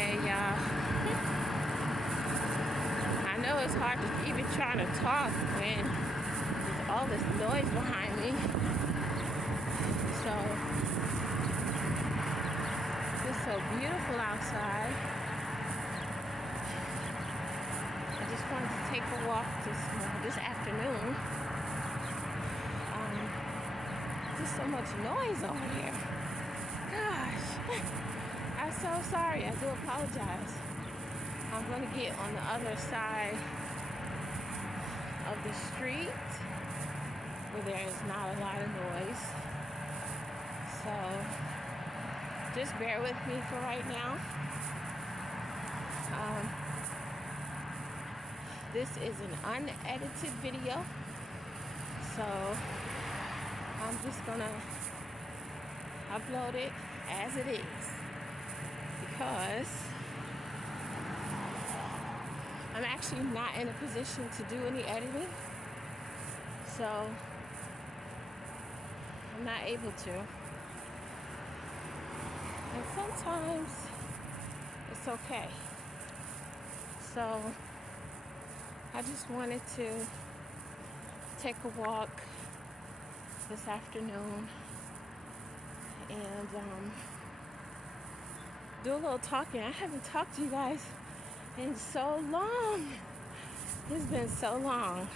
Okay, y'all. I know it's hard to even try to talk when there's all this noise behind me. So, it's so beautiful outside. I just wanted to take a walk this afternoon. There's so much noise over here. Gosh. I'm so sorry. I do apologize. I'm going to get on the other side of the street where there is not a lot of noise. So just bear with me for right now. This is an unedited video. So I'm just going to upload it as it is. Because I'm actually not in a position to do any editing, so I'm not able to. And sometimes it's okay. So I just wanted to take a walk this afternoon and do a little talking. I haven't talked to you guys in so long. It's been so long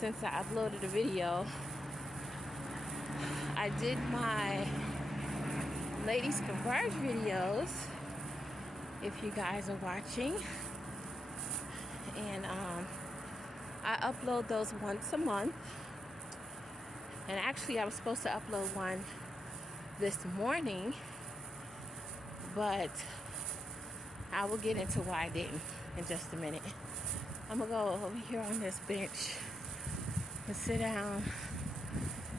since I uploaded a video. I did my Ladies Converge videos, if you guys are watching. And I upload those once a month. And actually I was supposed to upload one this morning, but I will get into why I didn't in just a minute. I'm gonna go over here on this bench and sit down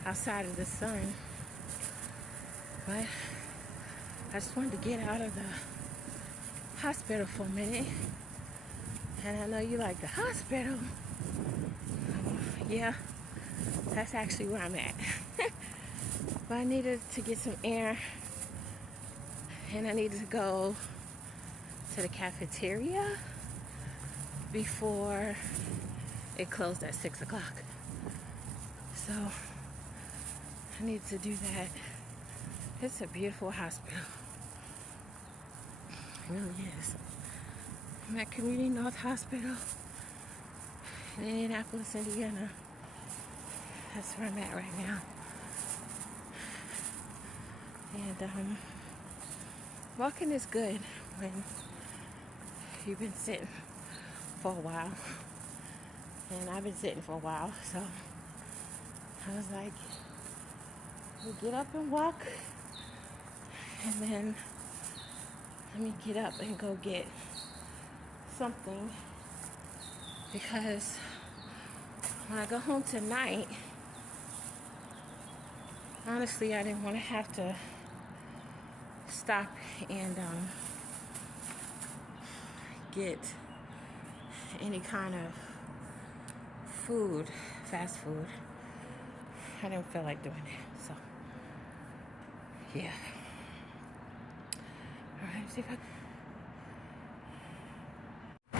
outside of the sun. But I just wanted to get out of the hospital for a minute. And I know you like the hospital. Yeah, that's actually where I'm at. But I needed to get some air. And I needed to go to the cafeteria before it closed at 6 o'clock. So I need to do that. It's a beautiful hospital. It really is. I'm at Community North Hospital in Indianapolis, Indiana. That's where I'm at right now. And walking is good when you've been sitting for a while. And I've been sitting for a while, so I was like, we'll get up and walk, and then let me get up and go get something, because when I go home tonight, honestly, I didn't want to have to stop and get any kind of food, fast food. I didn't feel like doing that, so yeah. All right, see if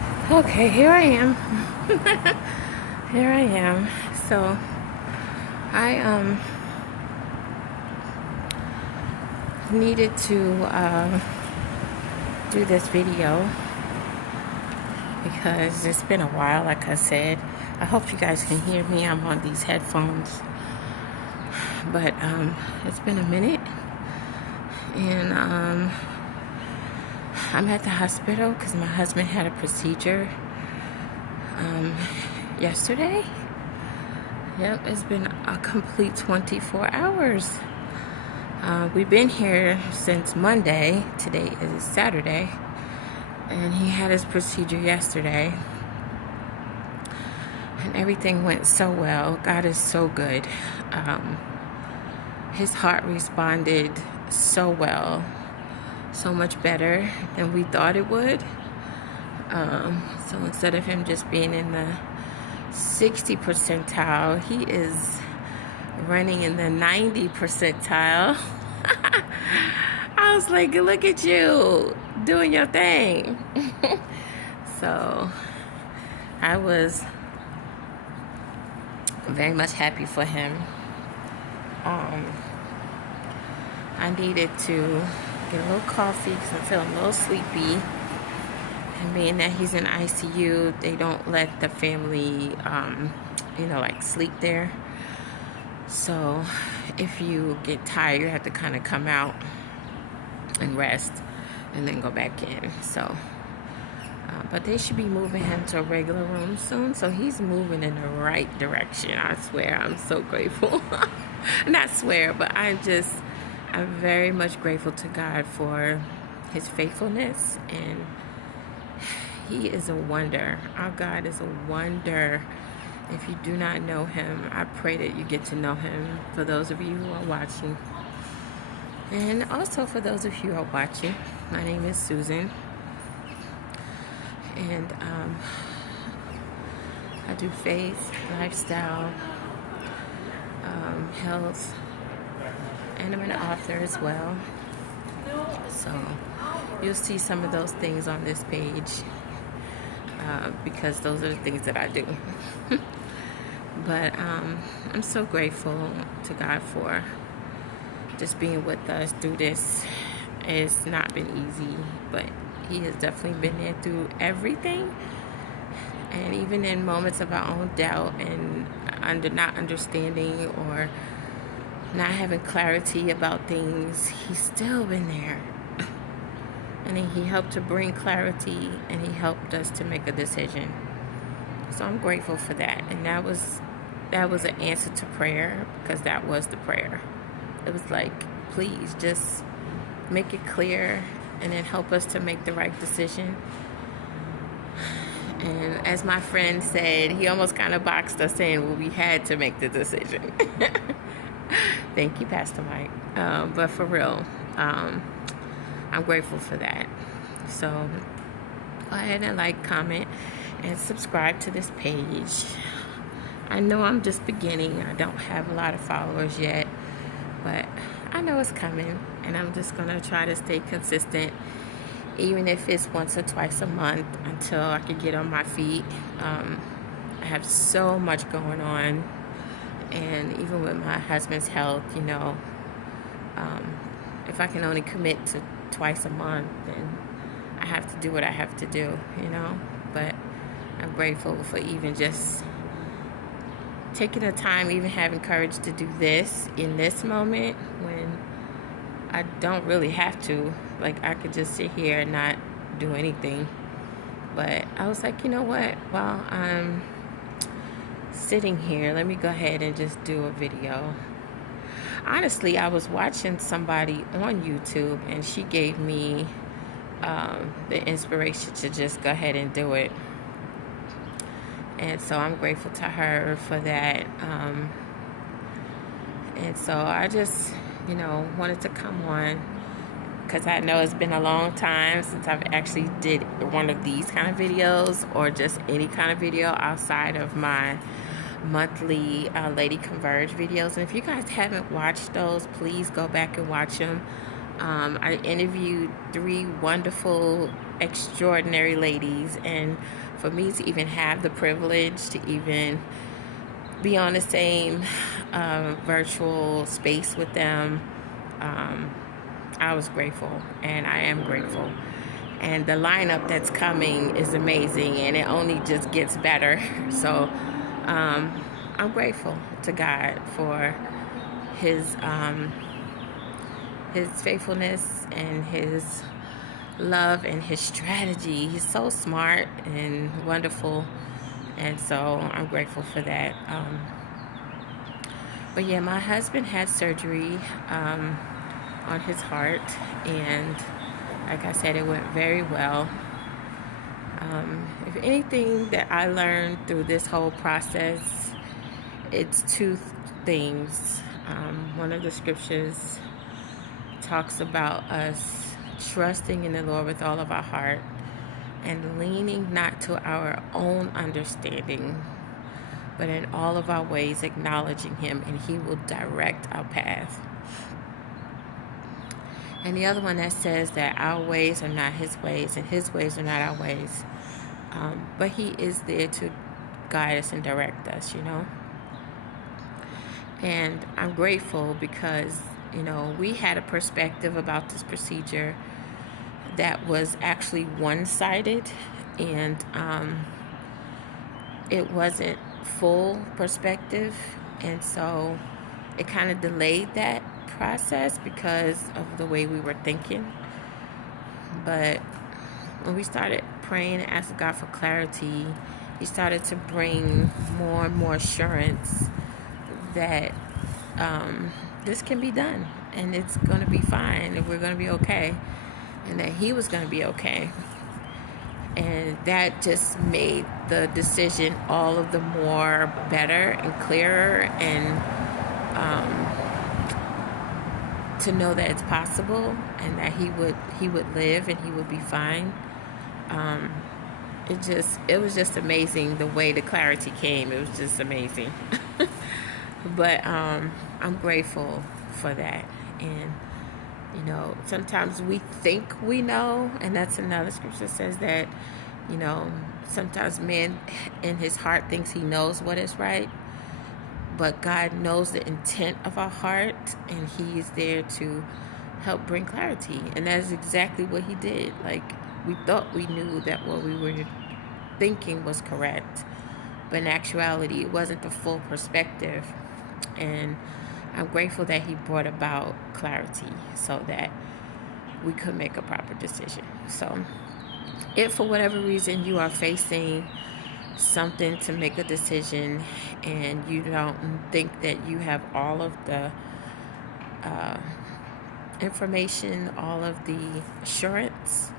I. Okay, here I am. Here I am. So I needed to do this video because it's been a while, like I said. I hope you guys can hear me. I'm on these headphones. But it's been a minute. And I'm at the hospital because my husband had a procedure yesterday. Yep, it's been a complete 24 hours. We've been here since Monday. Today is Saturday. And he had his procedure yesterday. And everything went so well. God is so good. His heart responded so well. So much better than we thought it would. So instead of him just being in the 60 percentile, he is running in the 90 percentile. I I was like, look at you doing your thing. So I was very much happy for him. I needed to get a little coffee because I'm feeling a little sleepy. And being that he's in ICU, they don't let the family, like sleep there. So if you get tired, you have to kind of come out and rest and then go back in. So, but they should be moving him to a regular room soon. So he's moving in the right direction. I swear, I'm so grateful. Not swear, but I'm very much grateful to God for his faithfulness, and he is a wonder. Our God is a wonder. If you do not know him, I pray that you get to know him, for those of you who are watching. And also for those of you who are watching, my name is Susan. And I do faith, lifestyle, health, and I'm an author as well. So you'll see some of those things on this page, because those are the things that I do. But I'm so grateful to God for just being with us through this. It's not been easy, but he has definitely been there through everything. And even in moments of our own doubt and not understanding or not having clarity about things, he's still been there. And then he helped to bring clarity, and he helped us to make a decision. So I'm grateful for that. And that was an answer to prayer, because that was the prayer. It was like, please just make it clear and then help us to make the right decision. And as my friend said, he almost kind of boxed us in. Well, we had to make the decision. Thank you, Pastor Mike. But for real, I'm grateful for that. So go ahead and like, comment, and subscribe to this page. I know I'm just beginning. I don't have a lot of followers yet, but I know it's coming, and I'm just going to try to stay consistent, even if it's once or twice a month, until I can get on my feet. I have so much going on, and even with my husband's health, if I can only commit to twice a month, then I have to do what I have to do, But I'm grateful for even just taking the time, even having courage to do this in this moment when I don't really have to. Like, I could just sit here and not do anything. But I was like, you know what? While I'm sitting here, let me go ahead and just do a video. Honestly, I was watching somebody on YouTube, and she gave me the inspiration to just go ahead and do it. And so I'm grateful to her for that. And so I just, wanted to come on, because I know it's been a long time since I've actually did one of these kind of videos, or just any kind of video outside of my monthly Lady Converge videos. And if you guys haven't watched those, please go back and watch them. I interviewed 3 wonderful, extraordinary ladies, and for me to even have the privilege to even be on the same virtual space with them, I was grateful, and I am grateful. And the lineup that's coming is amazing, and it only just gets better. So I'm grateful to God for his faithfulness and his love and his strategy. He's so smart and wonderful, and so I'm grateful for that. But yeah, my husband had surgery on his heart, and like I said, it went very well. If anything that I learned through this whole process, it's 2 things. One of the scriptures talks about us trusting in the Lord with all of our heart, and leaning not to our own understanding, but in all of our ways acknowledging him, and he will direct our path. and the other one that says that our ways are not his ways and his ways are not our ways. But he is there to guide us and direct us, And I'm grateful because, we had a perspective about this procedure that was actually one-sided, and it wasn't full perspective, and so it kind of delayed that process because of the way we were thinking. But when we started praying and asking God for clarity, he started to bring more and more assurance that this can be done and it's going to be fine and we're going to be okay, and that he was going to be okay. And that just made the decision all of the more better and clearer, and to know that it's possible and that he would live and he would be fine. It was just amazing the way the clarity came. It was just amazing. But I'm grateful for that. And sometimes we think we know, and that's another scripture says that, sometimes man in his heart thinks he knows what is right, but God knows the intent of our heart, and he is there to help bring clarity. And that is exactly what he did. Like, we thought we knew that what we were thinking was correct, but in actuality, it wasn't the full perspective. And I'm grateful that he brought about clarity so that we could make a proper decision. So if for whatever reason you are facing something to make a decision and you don't think that you have all of the information, all of the assurance,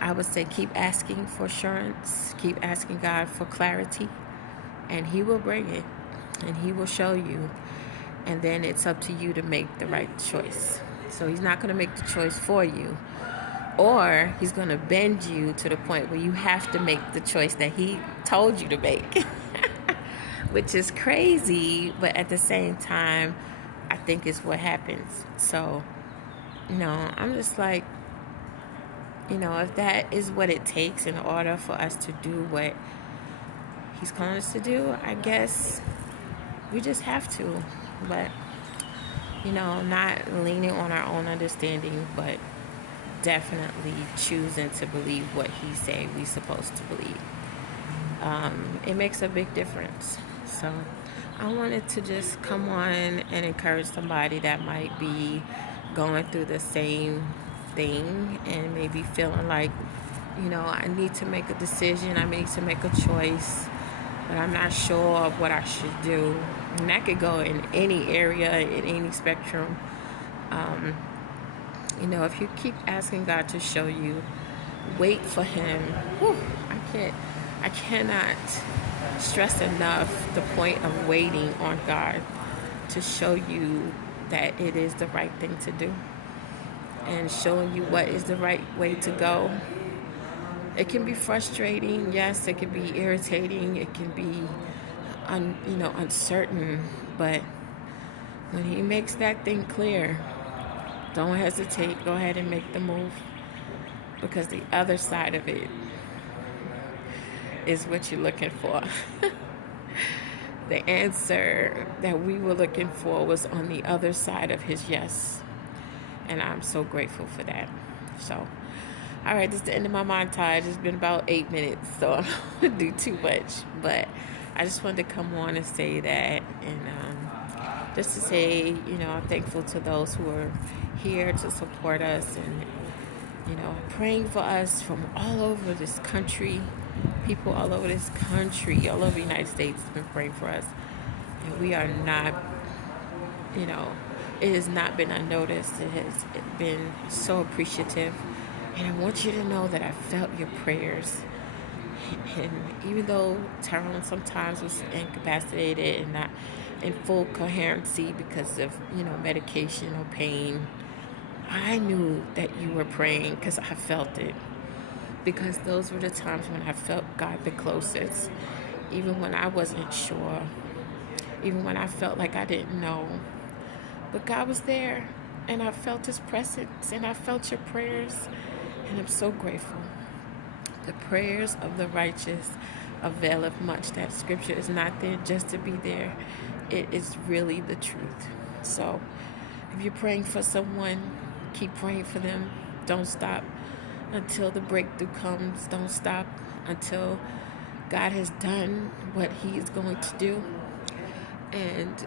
I would say keep asking for assurance, keep asking God for clarity, and he will bring it and he will show you. And then it's up to you to make the right choice. So he's not going to make the choice for you, or he's going to bend you to the point where you have to make the choice that he told you to make, which is crazy, but at the same time, I think it's what happens. So, I'm just like, if that is what it takes in order for us to do what he's calling us to do, I guess we just have to. But, not leaning on our own understanding, but definitely choosing to believe what he say we supposed to believe. It makes a big difference. So I wanted to just come on and encourage somebody that might be going through the same thing and maybe feeling like, I need to make a decision, I need to make a choice, but I'm not sure of what I should do. And that could go in any area, in any spectrum. If you keep asking God to show you, wait for him. Whew, I cannot stress enough the point of waiting on God to show you that it is the right thing to do, and showing you what is the right way to go. It can be frustrating, yes. It can be irritating. It can be, uncertain. But when he makes that thing clear, don't hesitate. Go ahead and make the move, because the other side of it is what you're looking for. The answer that we were looking for was on the other side of his yes, and I'm so grateful for that. So. All right, this is the end of my montage. It's been about 8 minutes, so I don't want to do too much. But I just wanted to come on and say that, and just to say, I'm thankful to those who are here to support us and, praying for us from all over this country. People all over this country, all over the United States have been praying for us. And we are not, it has not been unnoticed. It has been so appreciative. And I want you to know that I felt your prayers. And even though Tyrone sometimes was incapacitated and not in full coherency because of, medication or pain, I knew that you were praying because I felt it. Because those were the times when I felt God the closest. Even when I wasn't sure. Even when I felt like I didn't know. But God was there. and I felt his presence, and I felt your prayers, and I'm so grateful. The prayers of the righteous availeth much. That scripture is not there just to be there. It is really the truth. So if you're praying for someone, keep praying for them. Don't stop until the breakthrough comes. Don't stop until God has done what he is going to do. And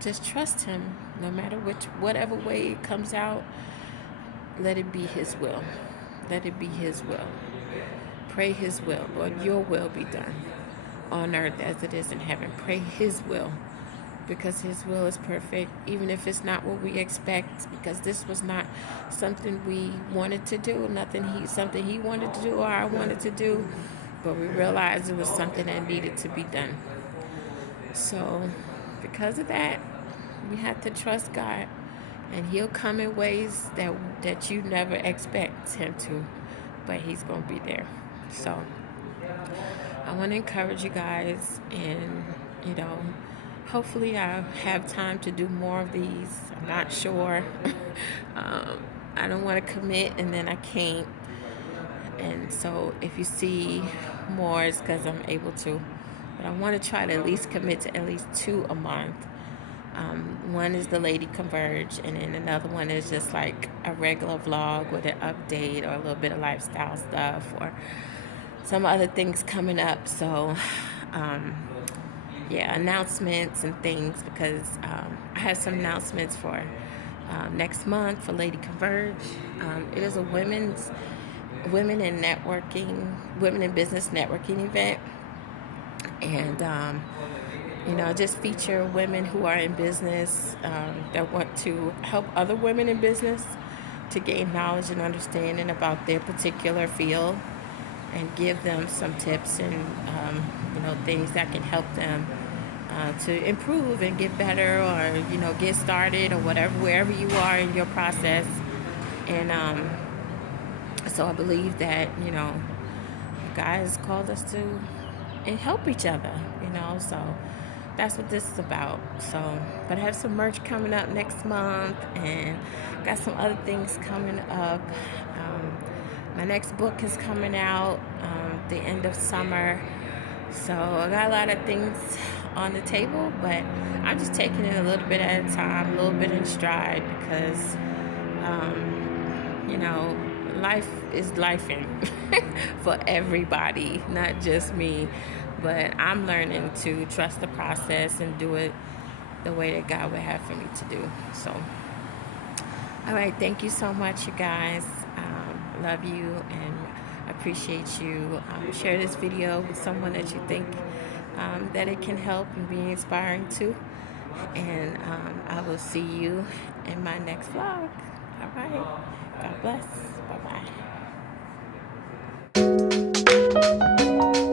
just trust him. No matter whatever way it comes out, let it be his will. Let it be his will. Pray his will. Lord, your will be done on earth as it is in heaven. Pray his will, because his will is perfect, even if it's not what we expect, because this was not something we wanted to do, something he wanted to do or I wanted to do, but we realized it was something that needed to be done. So because of that, we have to trust God, and he'll come in ways that you never expect him to, but he's going to be there. So I want to encourage you guys, and hopefully I'll have time to do more of these. I'm not sure. I don't want to commit and then I can't. And so if you see more, it's because I'm able to. But I want to try to at least commit to at least 2 a month. One is the Lady Converge, and then another one is just like a regular vlog with an update or a little bit of lifestyle stuff or some other things coming up. So announcements and things, because I have some announcements for next month for Lady Converge. It is a women in business networking event, and just feature women who are in business that want to help other women in business to gain knowledge and understanding about their particular field, and give them some tips and things that can help them to improve and get better, or get started, or wherever you are in your process. And so I believe that God has called us to and help each other, so that's what this is about. So, but I have some merch coming up next month, and got some other things coming up. My next book is coming out the end of summer. So I got a lot of things on the table, but I'm just taking it a little bit at a time, a little bit in stride, because life is lifing for everybody, not just me. But I'm learning to trust the process and do it the way that God would have for me to do. So, all right, thank you so much, you guys. Love you and appreciate you. Share this video with someone that you think that it can help and be inspiring to. And I will see you in my next vlog. All right. God bless. Bye-bye.